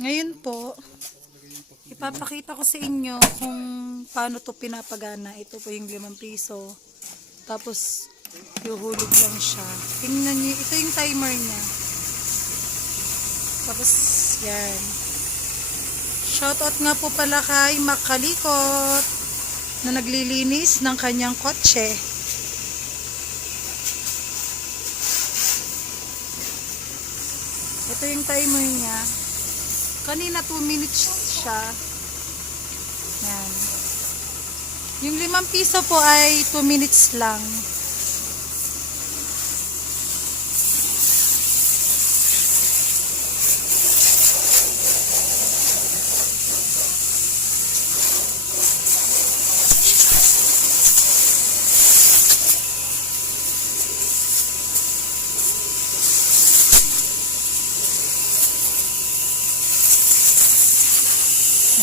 Ngayon po, ipapakita ko sa inyo kung paano to pinapagana. Ito po yung 5 piso. Tapos, yuhulog lang siya. Tingnan nyo, ito yung timer niya. Tapos, yan. Shoutout nga po pala kay Makalikot na naglilinis ng kanyang kotse. Ito yung timer niya. Kanina 2 minutes siya. Yan. Yung 5 piso po ay 2 minutes lang.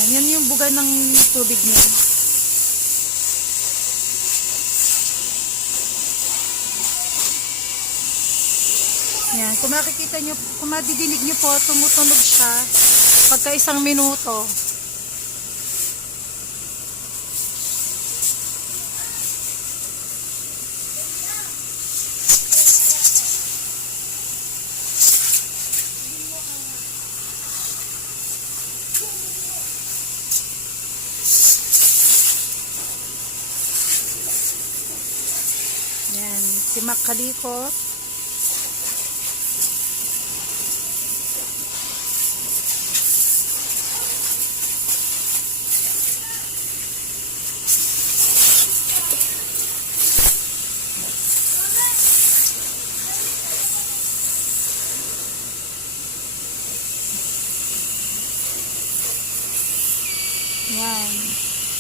Yan yung buga ng tubig niya. Yan, kung makikita nyo, kung madidinig nyo po, tumutunog siya pagka 1 minuto. Yan, si Makalikot. Yan.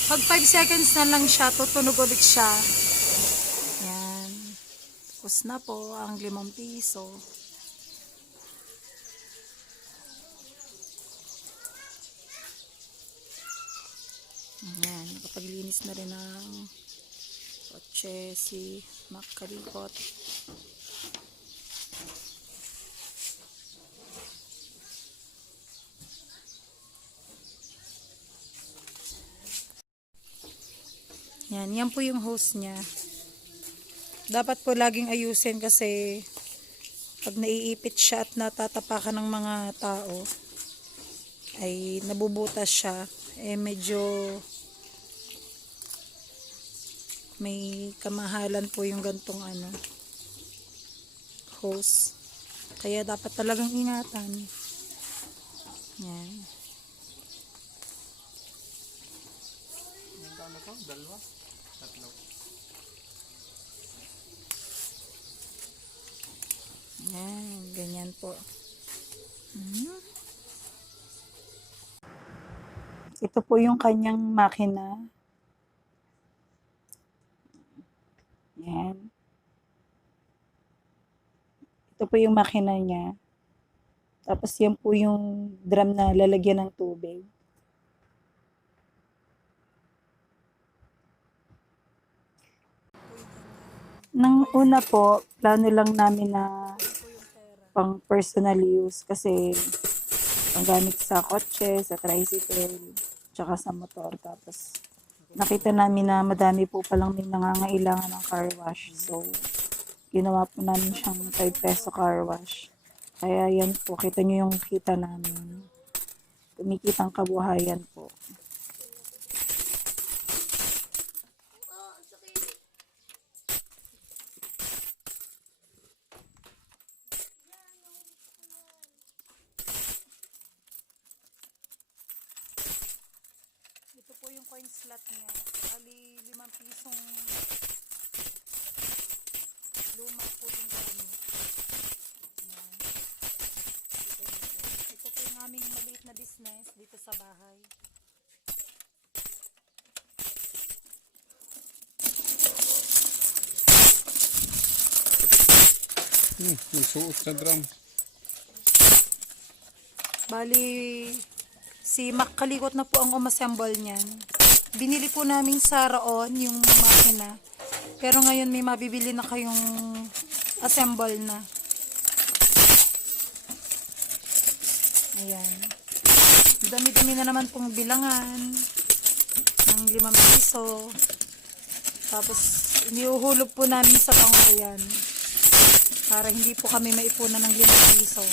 Pag 5 seconds na lang siya, tutunog ulit siya. Yan. Tapos na po ang 5 piso. Yan. Nakapaglinis na rin ng kotse si Makalikot. Yan, yan po yung hose niya. Dapat po laging ayusin kasi pag naiipit siya at natatapakan ng mga tao ay nabubutas siya. Medyo may kamahalan po yung gantong hose. Kaya dapat talagang ingatan. Yan. Dalawa? Tatlo. Yan, ganyan po. Ito po yung kanyang makina. Yan. Ito po yung makina niya. Tapos yan po yung drum na lalagyan ng tubig. Nang una po, plano lang namin na pang personal use kasi panggamit sa kotse, sa tricycle, tsaka sa motor. Tapos nakita namin na madami po palang may nangangailangan ng car wash. So, ginawa po namin siyang 5 peso car wash. Kaya yan po, kita nyo yung kita namin. Kumikitang kabuhayan po. Ito po yung coin slot niya. Bali 5 pisong luma po yung gamit. Yan. Ito po yung aming maliit na business dito sa bahay. Yung suot sa drum. Bali, si Makalikot na po ang umassemble niyan. Binili po namin sa Raon yung makina. Pero ngayon may mabibili na kayong assemble na. Ayan. Dami-dami na naman pong bilangan ng 5 piso. Tapos, iniuhulog po namin sa bangko yan. Para hindi po kami maipunan ng 5 piso.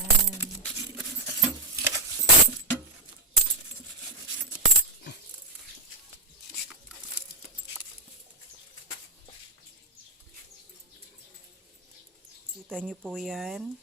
Ayan. Kita nyo po yan.